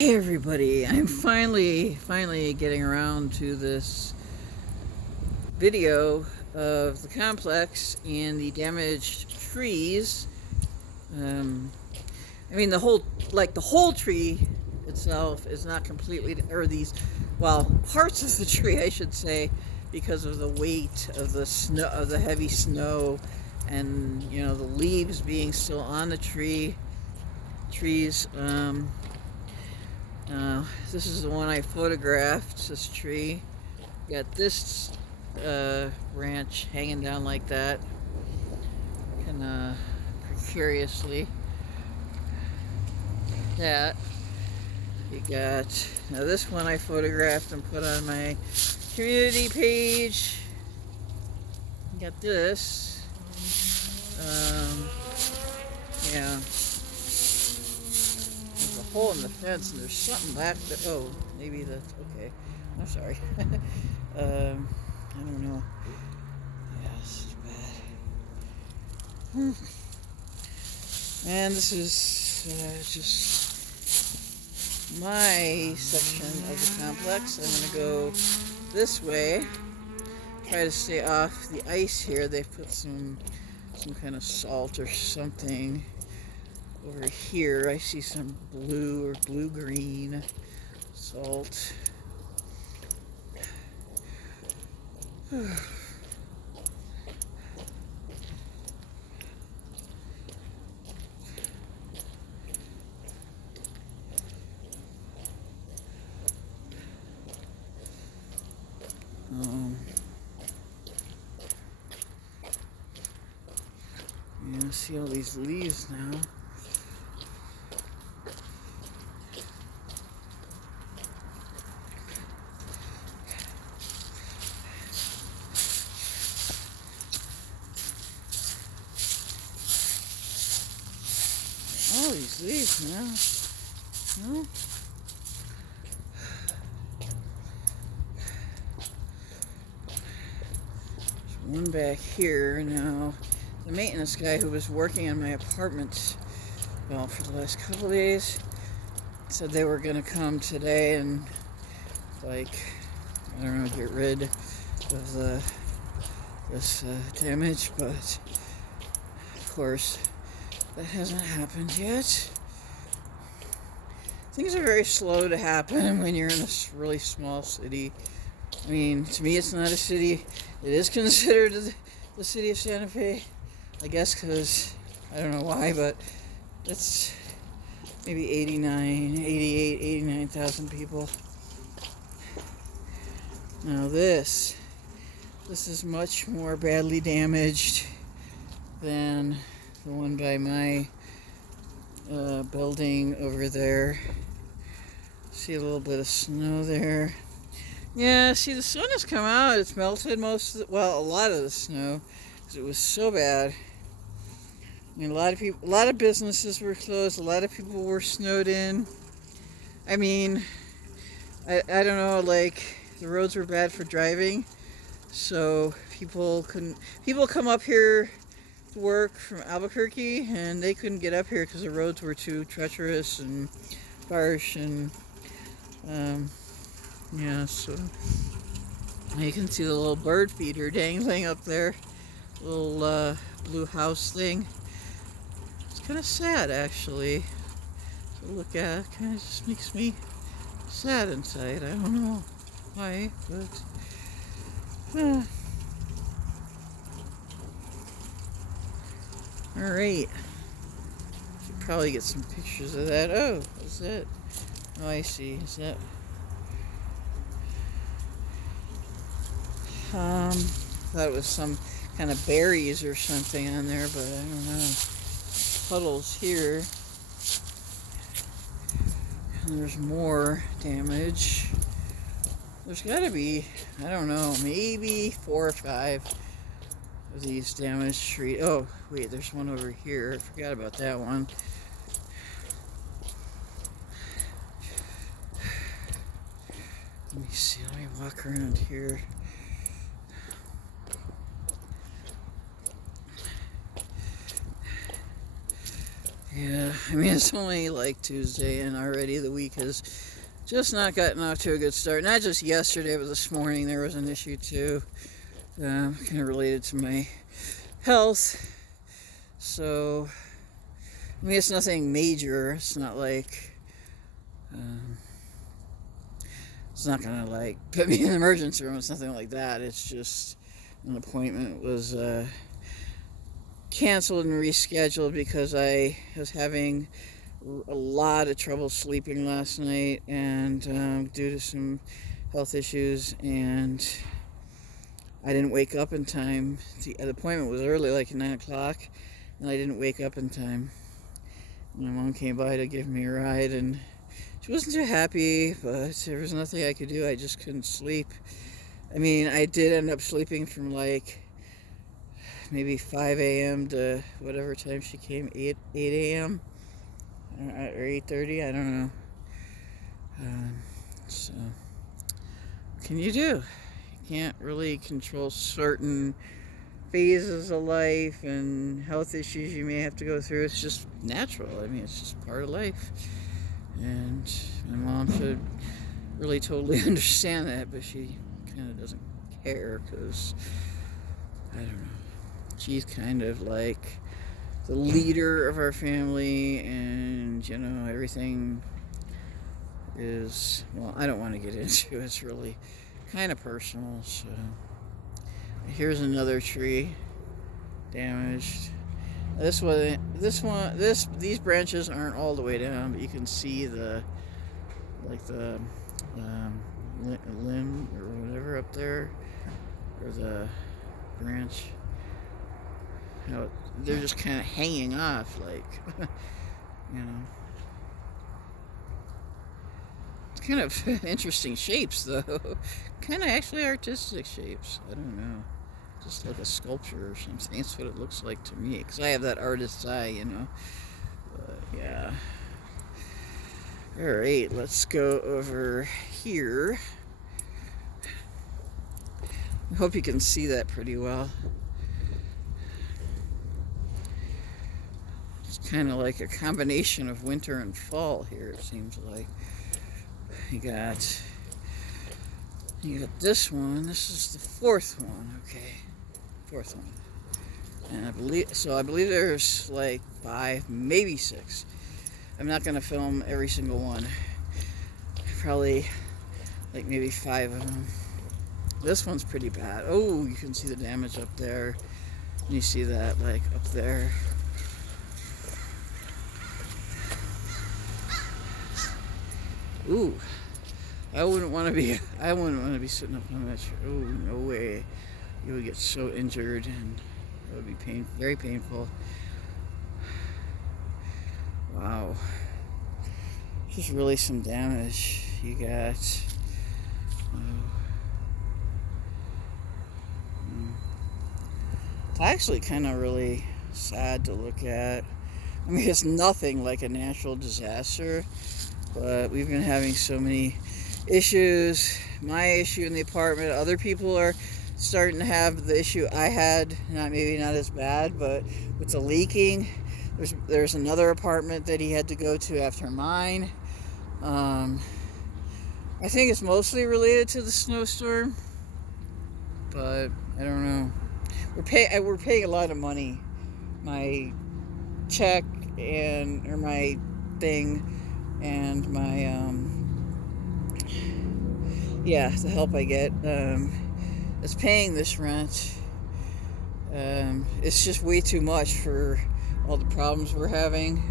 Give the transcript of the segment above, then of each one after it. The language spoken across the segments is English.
Hey everybody, I'm finally getting around to this video of the complex and the damaged trees. Um, I mean the whole tree itself is not completely, or parts of the tree I should say, because of the weight of the snow, of the heavy snow, and the leaves being still on the trees. This is the one I photographed, this tree. Got this branch hanging down like that, kind of precariously. That. You got, now this one I photographed and put on my community page. You got this. Yeah. There's a hole in the fence and there's something left. Oh, maybe that's okay. I'm sorry. I don't know. Yeah, this is bad. And this is just my section of the complex. I'm going to go this way. Try to stay off the ice here. They've put some kind of salt or something over here. I see some blue or blue-green salt. You see all these leaves now. All these leaves now. No? There's one back here now. The maintenance guy who was working on my apartment, well, for the last couple of days, said they were going to come today and, I don't know, get rid of this damage, but of course that hasn't happened yet. Things are very slow to happen when you're in a really small city. I mean, to me it's not a city. It is considered the city of Santa Fe, I guess, because I don't know why, but it's maybe 89,000 people. Now this is much more badly damaged than the one by my building over there. See a little bit of snow there. Yeah, see, the sun has come out. It's melted a lot of the snow, because it was so bad. I mean, a lot of businesses were closed. A lot of people were snowed in. I mean, I don't know, the roads were bad for driving, so people come up here to work from Albuquerque, and they couldn't get up here because the roads were too treacherous and harsh, and yeah, so you can see the little bird feeder dangling up there, little blue house thing. It's kind of sad, actually, to look at. Kind of just makes me sad inside. I don't know why, but all right. Should probably get some pictures of that. Oh, what's that? Oh, I see. Is that? Thought it was some kind of berries or something on there, but I don't know. Puddles here. And there's more damage. There's got to be, I don't know, maybe 4 or 5 of these damaged trees. Oh, wait, there's one over here. I forgot about that one. Let me see. Let me walk around here. Yeah, I mean, it's only like Tuesday, and already the week has just not gotten off to a good start. Not just yesterday, but this morning there was an issue too, kind of related to my health. So, I mean, it's nothing major. It's not like, um, it's not gonna like put me in the emergency room. It's nothing like that. It's just an appointment was canceled and rescheduled because I was having a lot of trouble sleeping last night, and due to some health issues, and I didn't wake up in time. The appointment was early, like 9 o'clock, and I didn't wake up in time. My mom came by to give me a ride, and she wasn't too happy, but there was nothing I could do. I just couldn't sleep. I mean, I did end up sleeping from like maybe 5 a.m. to whatever time she came, 8 a.m. or 8:30, I don't know. So, what can you do? You can't really control certain phases of life and health issues you may have to go through. It's just natural. I mean, it's just part of life. And my mom should really totally understand that, but she kind of doesn't care because, I don't know, she's kind of like the leader of our family, and you know, everything is, well, I don't want to get into it. It's really kind of personal. So here's another tree damaged. These branches aren't all the way down, but you can see the limb or whatever up there, or the branch. How they're just kind of hanging off, like, you know. It's kind of interesting shapes, though. Kind of actually artistic shapes. I don't know. Just like a sculpture or something. That's what it looks like to me, because I have that artist's eye, you know. But, yeah. Alright, let's go over here. I hope you can see that pretty well. It's kind of like a combination of winter and fall here, it seems like. You got this one. This is the fourth one. Okay, fourth one. And I believe there's like 5, maybe 6. I'm not gonna film every single one. Probably like maybe 5 of them. This one's pretty bad. Oh, you can see the damage up there. And you see that like up there. Ooh, I wouldn't want to be sitting up on that chair. Oh, no way. You would get so injured, and it would be very painful. Wow. Just really some damage. You got, it's actually kind of really sad to look at. I mean, it's nothing like a natural disaster, but we've been having so many issues. My issue in the apartment, other people are starting to have the issue I had, maybe not as bad, but with the leaking. There's another apartment that he had to go to after mine. I think it's mostly related to the snowstorm, but I don't know. We're paying a lot of money. My check or my thing, and my the help I get is paying this rent. It's just way too much for all the problems we're having.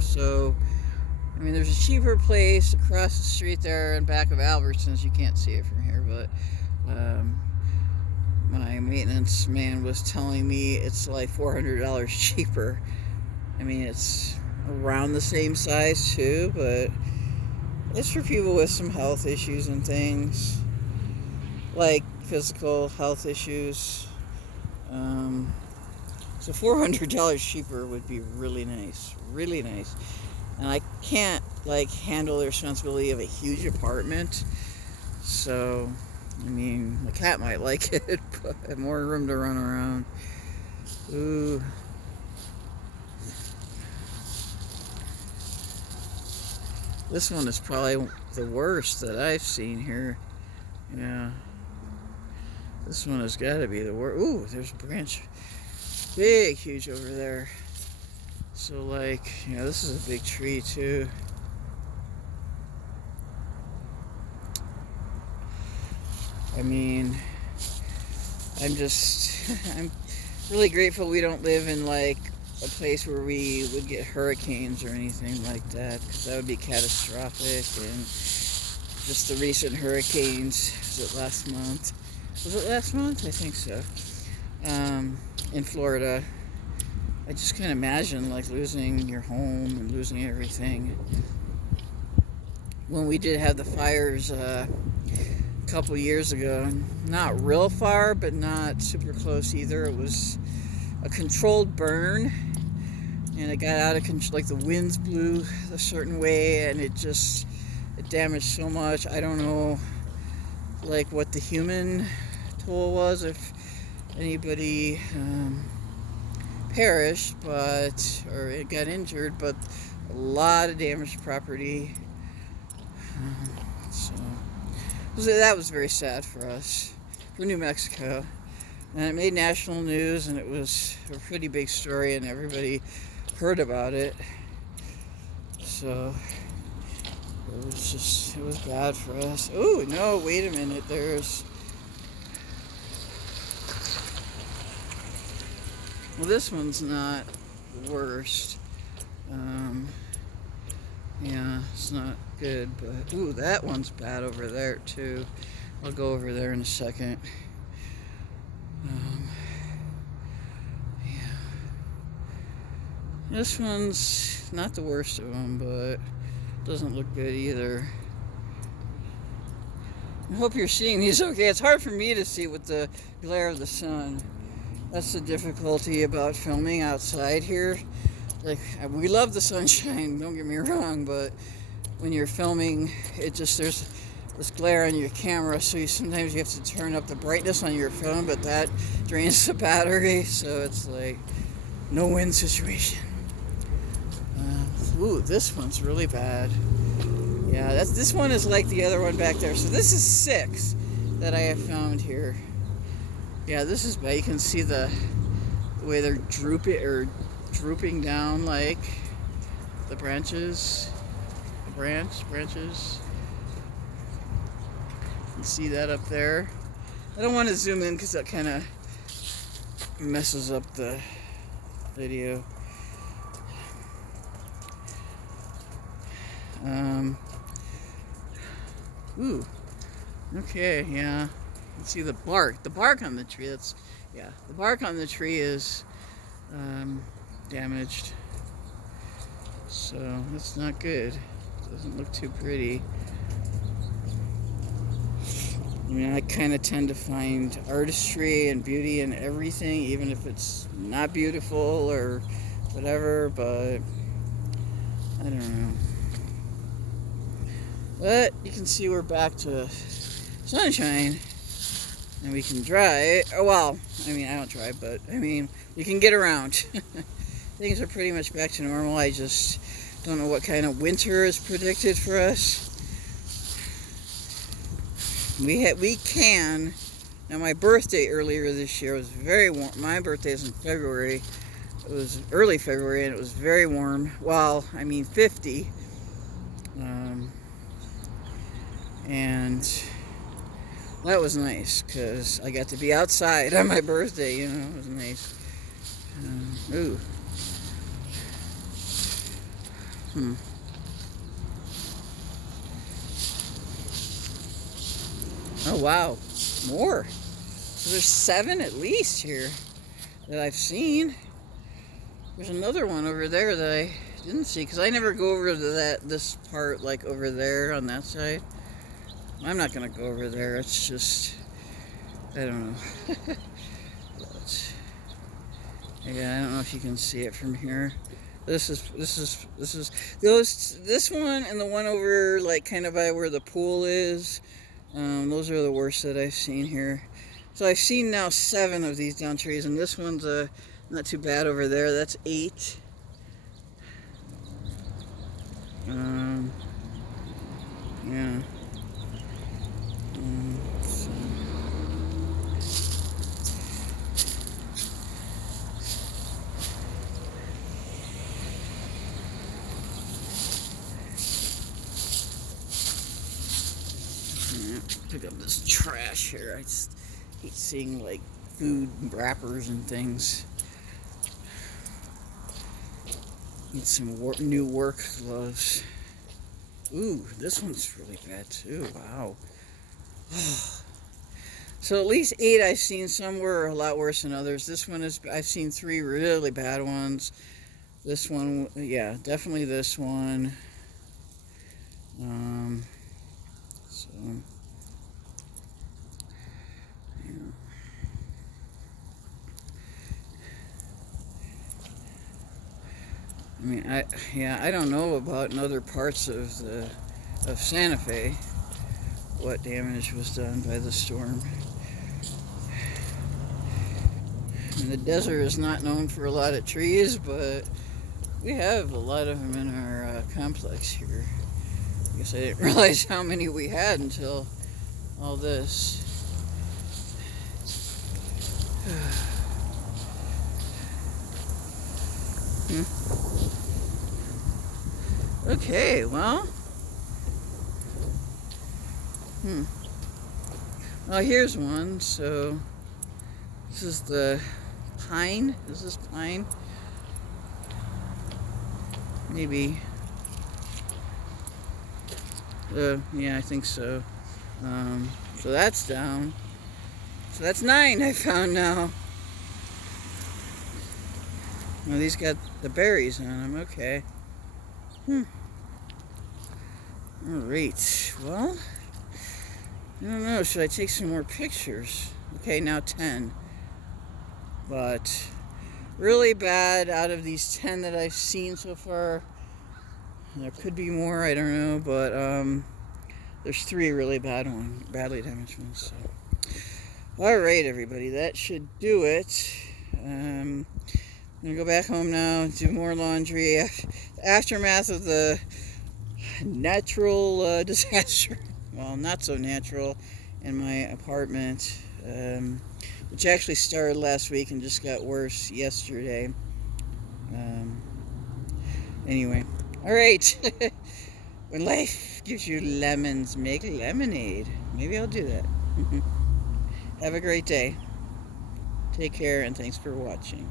So, I mean, there's a cheaper place across the street there in back of Albertsons. You can't see it from here, but my maintenance man was telling me it's like $400 cheaper. I mean, it's around the same size too, but it's for people with some health issues and things, like physical health issues. So $400 cheaper would be really nice, really nice. And I can't like handle the responsibility of a huge apartment. So, I mean, the cat might like it, but more room to run around. Ooh. This one is probably the worst that I've seen here. Yeah. This one has got to be the worst. Ooh, there's a branch. Big, huge over there. So, like, this is a big tree, too. I mean, I'm really grateful we don't live in, like, a place where we would get hurricanes or anything like that, because that would be catastrophic. And just the recent hurricanes, was it last month? Was it last month? I think so. In Florida. I just can't imagine, like, losing your home and losing everything. When we did have the fires a couple years ago, not real far, but not super close either. It was a controlled burn, and it got out of control. Like, the winds blew a certain way, and it damaged so much. I don't know, like, what the human toll was, if anybody perished, or it got injured, but a lot of damaged property. So that was very sad for us, for New Mexico. And it made national news, and it was a pretty big story, and everybody heard about it. So it was bad for us. Oh, no, wait a minute, well, this one's not the worst. Yeah, it's not good, but ooh, that one's bad over there too. I'll go over there in a second. Yeah, this one's not the worst of them, but doesn't look good either. I hope you're seeing these okay. It's hard for me to see with the glare of the sun. That's the difficulty about filming outside here. Like, we love the sunshine, don't get me wrong, but when you're filming, there's this glare on your camera, so sometimes you have to turn up the brightness on your phone, but that drains the battery, so it's like no win situation. Ooh, this one's really bad. Yeah, this one is like the other one back there. So this is 6 that I have found here. Yeah, this is bad. You can see the way they're drooping down, like the branches. Branches. You can see that up there. I don't want to zoom in because that kind of messes up the video. Ooh. Okay, yeah. You can see the bark. The bark on the tree. The bark on the tree is damaged. So that's not good. Doesn't look too pretty. I mean, I kind of tend to find artistry and beauty in everything, even if it's not beautiful or whatever, but I don't know. But you can see we're back to sunshine, and we can drive. Oh, well, I mean, I don't drive, but I mean, you can get around. Things are pretty much back to normal. I just don't know what kind of winter is predicted for us. We can. Now, my birthday earlier this year was very warm. My birthday is in February. It was early February, and it was very warm. Well, I mean 50. And that was nice because I got to be outside on my birthday. It was nice. Ooh. Oh, wow. More. So there's 7 at least here that I've seen. There's another one over there that I didn't see because I never go over to this part, like over there on that side. I'm not going to go over there. It's just, I don't know. Yeah, I don't know if you can see it from here. This one and the one over, like, kind of by where the pool is. Those are the worst that I've seen here. So I've seen now 7 of these down trees, and this one's not too bad over there. That's 8. Yeah. So. Yeah, pick up this trash here. I just hate seeing like food wrappers and things. Need some new work gloves. Ooh, this one's really bad too. Wow. So at least 8 I've seen. Some were a lot worse than others. This one is, I've seen 3 really bad ones. This one, yeah, definitely this one. So, yeah. I mean, I don't know about in other parts of Santa Fe what damage was done by the storm. And the desert is not known for a lot of trees, but we have a lot of them in our complex here. I guess I didn't realize how many we had until all this. Okay, well. Well, here's one. So this is the pine. Is this pine? Maybe. Yeah, I think so. So that's down. So that's 9 I found now. Well, these got the berries on them. Okay. Alright. Well, I don't know. Should I take some more pictures? Okay, now 10. But really bad out of these 10 that I've seen so far. There could be more, I don't know, but there's 3 really badly damaged ones. So. Alright, everybody, that should do it. I'm going to go back home now and do more laundry. The aftermath of the natural disaster, well, not so natural, in my apartment, which actually started last week and just got worse yesterday. Anyway, all right. When life gives you lemons, make lemonade. Maybe I'll do that. Have a great day. Take care, and thanks for watching.